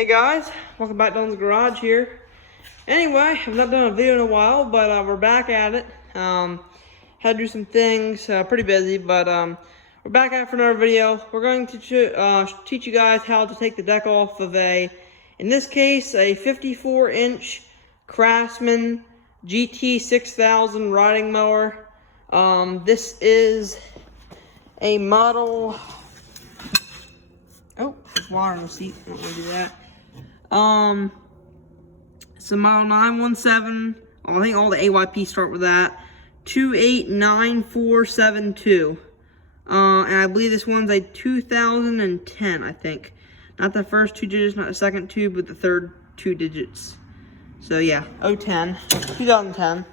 Hey guys, welcome back down the garage here. Anyway, I've not done a video in a while, but we're back at it. Had to do some things, pretty busy, but we're back at it for another video. We're going to teach you guys how to take the deck off of in this case, a 54-inch Craftsman GT 6000 riding mower. This is a model. Oh, there's water in the seat. I don't want to do that. It's a model 917. I think all the AYP start with that. 289472. And I believe this one's a 2010, I think. Not the first two digits, not the second two, but the third two digits. So yeah, 2010.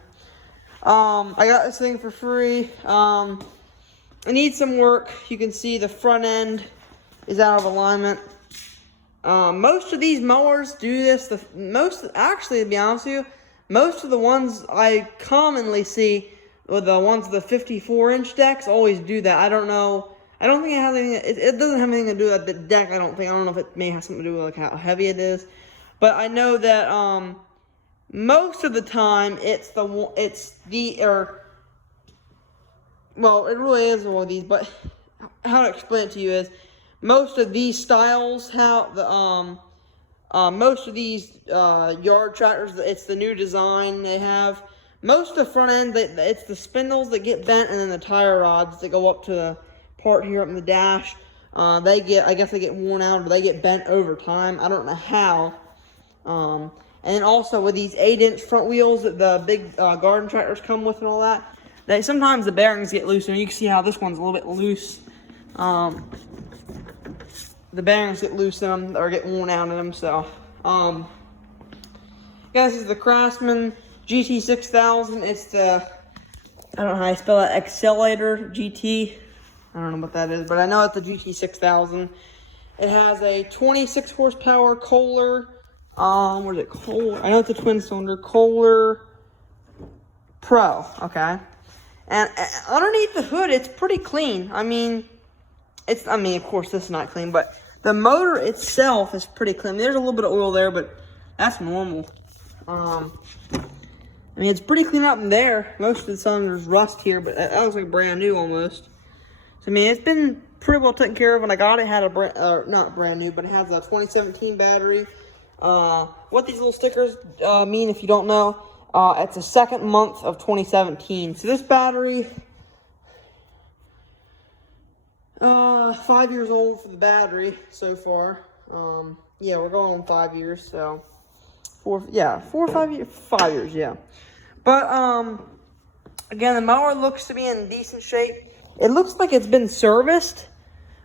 I got this thing for free. It needs some work. You can see the front end is out of alignment. Most of these mowers do this. Actually, to be honest with you, most of the ones I commonly see, or the ones with the 54-inch decks, always do that. I don't know. I don't think it has anything. It doesn't have anything to do with the deck. I don't know if it may have something to do with like how heavy it is. But I know that most of the time well, it really is one of these. But how to explain it to you is, most of these styles, most of these yard tractors, it's the new design they have. Most of the front end, it's the spindles that get bent, and then the tire rods that go up to the part here up in the dash. I guess they get worn out, or they get bent over time. I don't know how. And then also with these 8-inch front wheels that the big garden tractors come with and all that, sometimes the bearings get loose, and you can see how this one's a little bit loose. The bearings get loose in them or get worn out in them. So, this is the Craftsman GT 6000. It's the, I don't know how I spell that, Accelerator GT. I don't know what that is, but I know it's the GT 6000. It has a 26 horsepower Kohler. What is it? Kohler. I know it's a twin cylinder Kohler Pro. Okay, and underneath the hood, it's pretty clean. I mean, of course, this is not clean, but the motor itself is pretty clean. There's a little bit of oil there, but that's normal. It's pretty clean up in there. Most of the cylinder's rust here, but that looks like brand new almost. So, it's been pretty well taken care of. When I got it, it had not brand new, but it has a 2017 battery. What these little stickers mean, if you don't know, it's the second month of 2017. So this battery, 5 years old for the battery so far. Yeah, we're going on 5 years, so 4 or 5 years, 5 years, yeah. But again, the mower looks to be in decent shape. It looks like it's been serviced.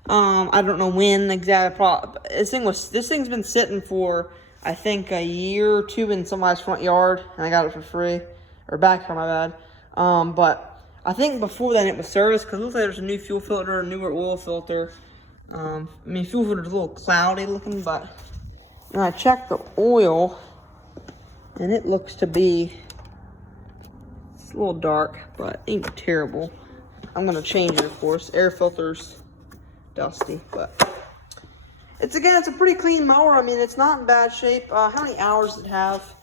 I don't know when exactly. This thing's been sitting for, I think, a year or two in somebody's front yard, and I got it for free, or back here, my bad. But I think before then it was serviced, because it looks like there's a new fuel filter, a newer oil filter. Fuel filter's a little cloudy looking, but I checked the oil, and it looks to be, it's a little dark, but ain't terrible. I'm going to change it, of course. Air filter's dusty, but it's a pretty clean mower. It's not in bad shape. How many hours does it have?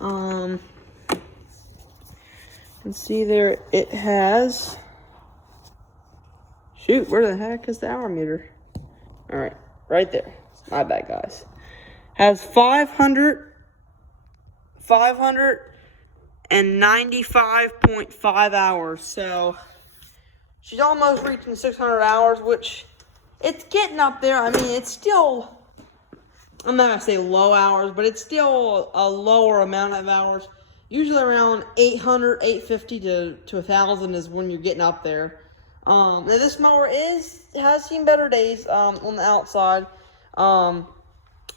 You can see there it has, shoot, where the heck is the hour meter? All right, right there. My bad, guys. Has 595.5 hours. So she's almost reaching 600 hours, which it's getting up there. It's still, I'm not going to say low hours, but it's still a lower amount of hours. Usually around 800, 850 to 1,000 is when you're getting up there. Now this mower has seen better days on the outside. Now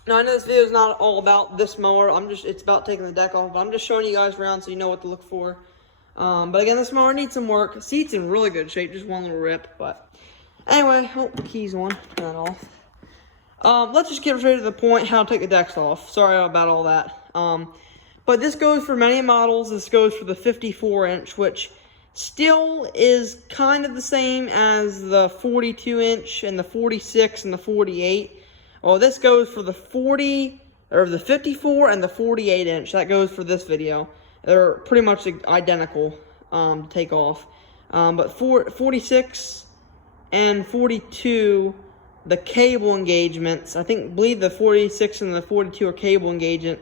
I know this video is not all about this mower. It's about taking the deck off, but I'm just showing you guys around so you know what to look for. But again, this mower needs some work. The seat's in really good shape, just one little rip. But anyway, the key's on. Turn that off. Let's just get straight to the point, how to take the decks off. Sorry about all that. But this goes for many models. This goes for the 54-inch, which still is kind of the same as the 42-inch and the 46 and the 48. Well, this goes for the 40, or the 54 and the 48 inch. That goes for this video. They're pretty much identical to take off. But 46 and 42, the cable engagements, believe the 46 and the 42 are cable engagement.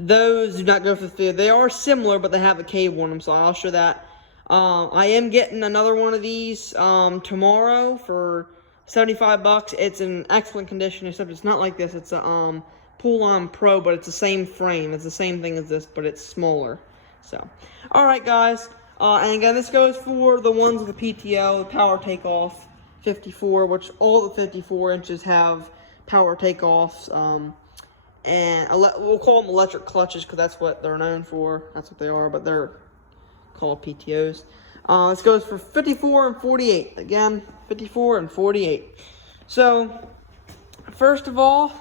Those do not go for the video. They are similar, but they have a cable in them, so I'll show that. I am getting another one of these tomorrow for 75 bucks. It's in excellent condition, except it's not like this. It's a pull-on pro, but it's the same frame. It's the same thing as this, but it's smaller. So, all right, guys. And again, this goes for the ones with the PTO, the power takeoff 54, which all the 54 inches have power takeoffs. And we'll call them electric clutches because that's what they're known for. That's what they are, but they're called PTOs. This goes for 54 and 48. Again, 54 and 48. So, first of all,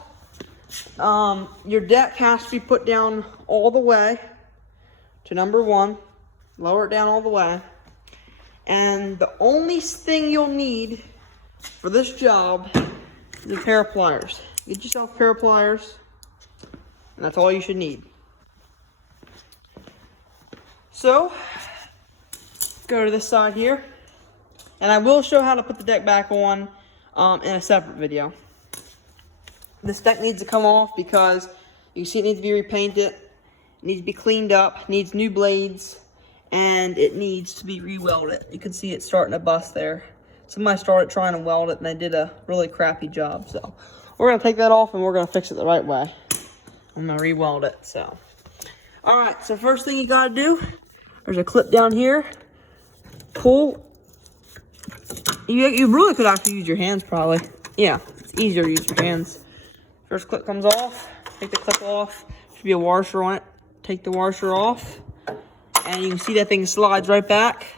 your deck has to be put down all the way to number 1. Lower it down all the way. And the only thing you'll need for this job is a pair of pliers. Get yourself a pair of pliers. And that's all you should need. So, go to this side here. And I will show how to put the deck back on in a separate video. This deck needs to come off because you see it needs to be repainted. It needs to be cleaned up. Needs new blades. And it needs to be re-welded. You can see it starting to bust there. Somebody started trying to weld it and they did a really crappy job. So, we're going to take that off and we're going to fix it the right way. I'm going to re-weld it, so. Alright, so first thing you got to do, there's a clip down here. Pull. You really could actually use your hands, probably. Yeah, it's easier to use your hands. First clip comes off. Take the clip off. Should be a washer on it. Take the washer off. And you can see that thing slides right back.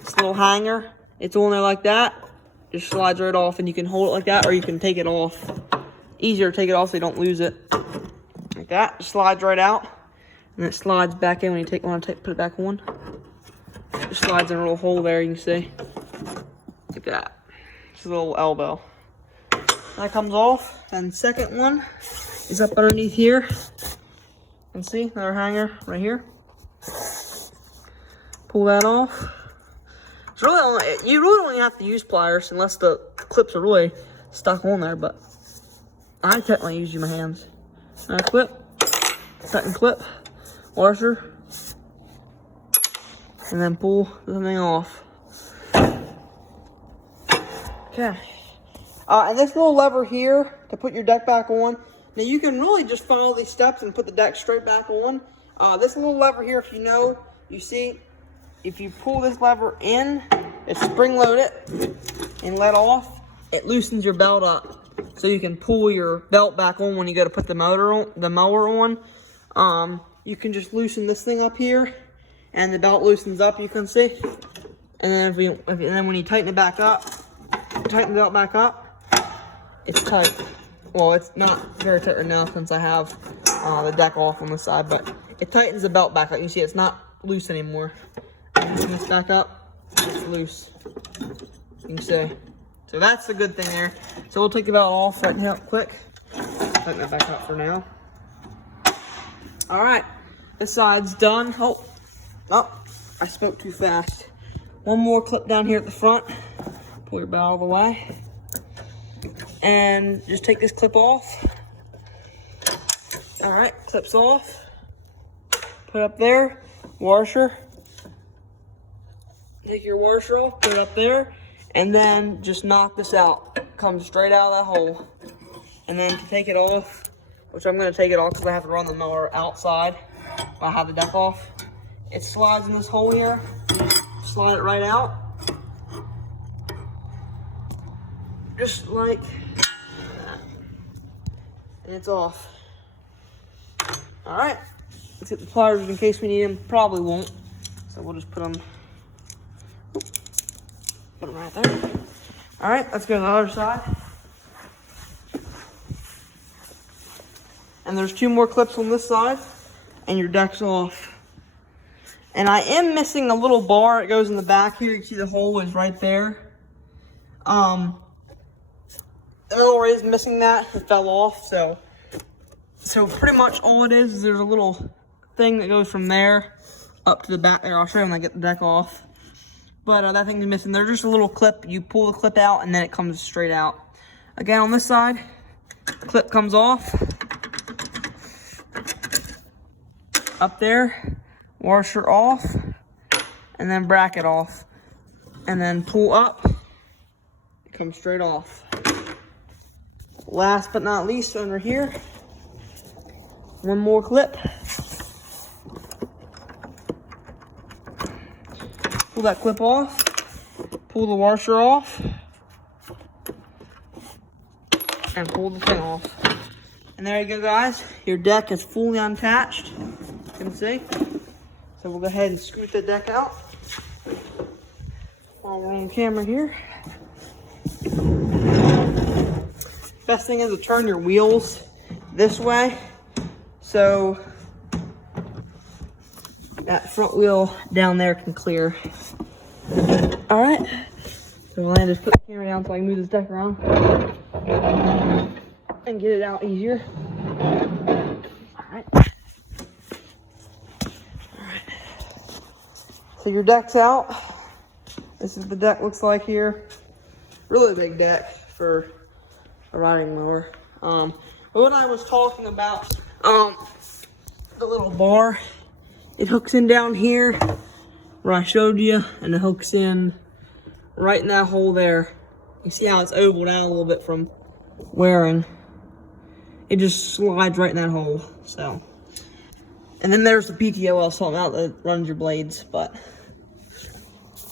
This little hanger, it's on there like that. Just slides right off, and you can hold it like that, or you can take it off. Easier to take it off so you don't lose it. Like that, just slides right out, and it slides back in when you put it back on. It slides in a little hole there, you can see. Like that. Just a little elbow. That comes off, and the second one is up underneath here. You can see another hanger right here. Pull that off. It's really only, you really don't have to use pliers unless the clips are really stuck on there, but I technically use my hands. Another clip, second clip, washer, and then pull the thing off. Okay. And this little lever here to put your deck back on. Now you can really just follow these steps and put the deck straight back on. This little lever here, if you see, if you pull this lever in, it's spring loaded and let off, it loosens your belt up. So you can pull your belt back on when you go to put the mower on. You can just loosen this thing up here, and the belt loosens up. You can see, and then when you tighten it back up, tighten the belt back up, it's tight. Well, it's not very tight right now since I have the deck off on the side, but it tightens the belt back up. You see, it's not loose anymore. Loosen this back up, it's loose. You can see. So that's the good thing there. So we'll take the belt off right now, quick. Tighten that back up for now. All right, this side's done. Oh, I spoke too fast. One more clip down here at the front. Pull your belt all the way. And just take this clip off. All right, clips off. Put it up there, washer. Take your washer off, put it up there. And then just knock this out. Comes straight out of that hole. And then to take it off, which I'm going to take it off because I have to run the mower outside. I have the deck off. It slides in this hole here. Just slide it right out. Just like that. And it's off. Alright. Let's get the pliers in case we need them. Probably won't. So we'll just put them right there. Alright, let's go to the other side. And there's 2 more clips on this side. And your deck's off. And I am missing a little bar. It goes in the back here. You can see the hole is right there. mower is missing that. It fell off, so pretty much all it is there's a little thing that goes from there up to the back there. I'll show you when I get the deck off. But that thing is missing. There's just a little clip. You pull the clip out and then it comes straight out. Again, on this side, the clip comes off. Up there, washer off, and then bracket off. And then pull up, it comes straight off. Last but not least, under here, one more clip. Pull that clip off, pull the washer off, and pull the thing off. And there you go, guys. Your deck is fully unattached, you can see. So we'll go ahead and scoot the deck out while we're on camera here. Best thing is to turn your wheels this way, so that front wheel down there can clear. All right, so I'll just put the camera down so I can move this deck around and get it out easier. All right. So your deck's out. This is the deck looks like here. Really big deck for a riding mower. But when I was talking about the little bar, it hooks in down here where I showed you, and it hooks in right in that hole there. You see how it's ovaled out a little bit from wearing. It just slides right in that hole. So, and then there's the PTOL something out that runs your blades. But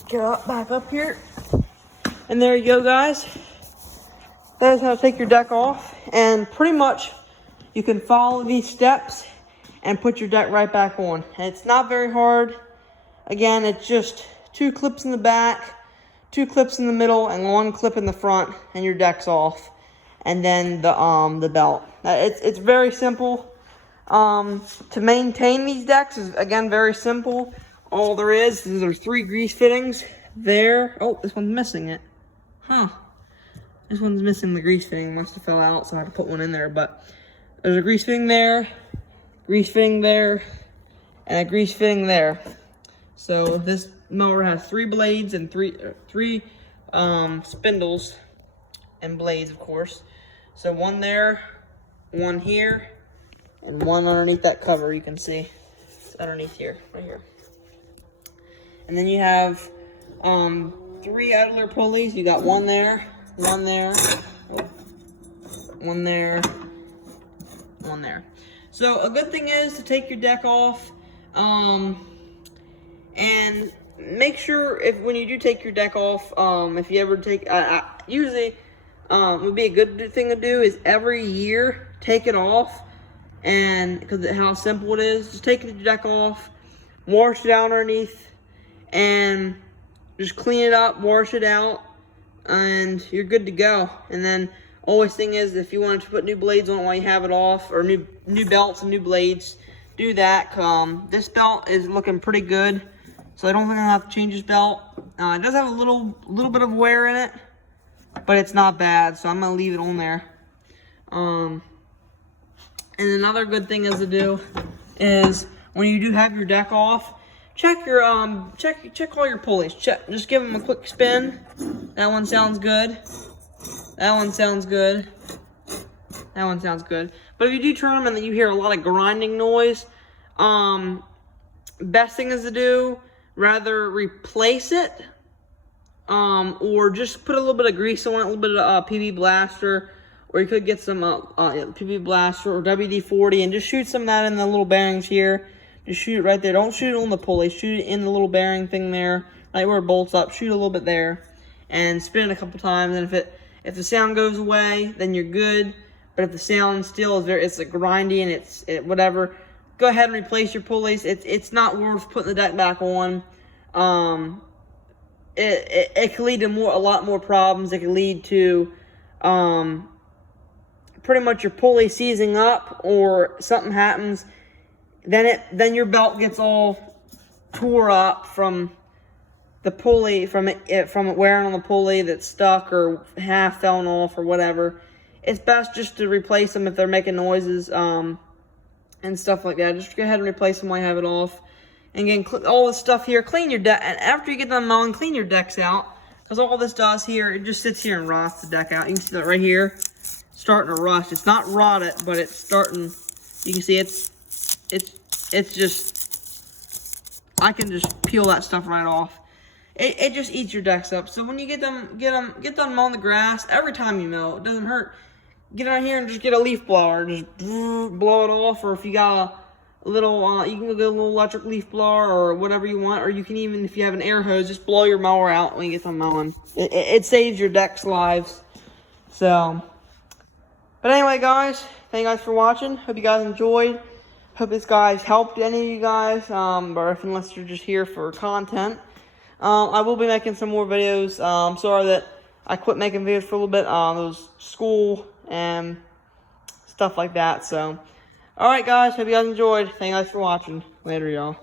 get up, back up here, and there you go, guys. That is how to take your deck off, and pretty much you can follow these steps and put your deck right back on. And it's not very hard. Again, it's just 2 clips in the back, 2 clips in the middle, and 1 clip in the front, and your deck's off. And then the belt. It's very simple. To maintain these decks is, again, very simple. All there is there's 3 grease fittings there. Oh, this one's missing it. Huh. This one's missing the grease fitting. Must have fell out, so I had to put one in there. But there's a grease fitting there, grease fitting there, and a grease fitting there. So this mower has 3 blades and three spindles and blades, of course. So 1 there, 1 here, and 1 underneath that cover. You can see it's underneath here, right here. And then you have 3 idler pulleys. You got 1 there, 1 there, 1 there, 1 there. So a good thing is to take your deck off, and make sure when you do take your deck off, if you ever take, usually would be a good thing to do is every year take it off, and because of how simple it is, just take the deck off, wash it out underneath, and just clean it up, wash it out, and you're good to go. And then always thing is, if you wanted to put new blades on it while you have it off, or new belts and new blades, do that. This belt is looking pretty good, so I don't think I'll have to change this belt. It does have a little bit of wear in it, but it's not bad, so I'm gonna leave it on there. And another good thing is to do is when you do have your deck off, check your check all your pulleys. Just give them a quick spin. That one sounds good. That one sounds good. That one sounds good. But if you do turn them and then you hear a lot of grinding noise, best thing is to do, rather replace it, or just put a little bit of grease on it, a little bit of PB Blaster, or you could get some PB Blaster or WD-40 and just shoot some of that in the little bearings here. Just shoot it right there. Don't shoot it on the pulley. Shoot it in the little bearing thing there, right where it bolts up. Shoot a little bit there, and spin it a couple times. And if the sound goes away, then you're good. But if the sound still is it's like grindy and it's whatever, go ahead and replace your pulleys. It's not worth putting the deck back on. It could lead to a lot more problems. It could lead to pretty much your pulley seizing up, or something happens. Then your belt gets all tore up from the pulley, from it wearing on the pulley that's stuck or half falling off or whatever. it's best just to replace them if they're making noises and stuff like that. Just go ahead and replace them while you have it off. And again, all this stuff here, clean your deck. And after you get done mowing, clean your decks out. Because all this does here, it just sits here and rots the deck out. You can see that right here, starting to rust. It's not rotted, but it's starting. You can see it's just, I can just peel that stuff right off. It just eats your decks up. So when you get done mowing the grass, every time you mow, it doesn't hurt. Get out here and just get a leaf blower, just blow it off. Or if you got a little, you can get a little electric leaf blower or whatever you want. Or you can even, if you have an air hose, just blow your mower out when you get done mowing. It saves your deck's lives. So, but anyway, guys, thank you guys for watching. Hope you guys enjoyed. Hope this guys helped any of you guys. Or if unless you're just here for content. I will be making some more videos. Sorry that I quit making videos for a little bit. It was school and stuff like that. So, alright guys, hope you guys enjoyed. Thank you guys for watching. Later, y'all.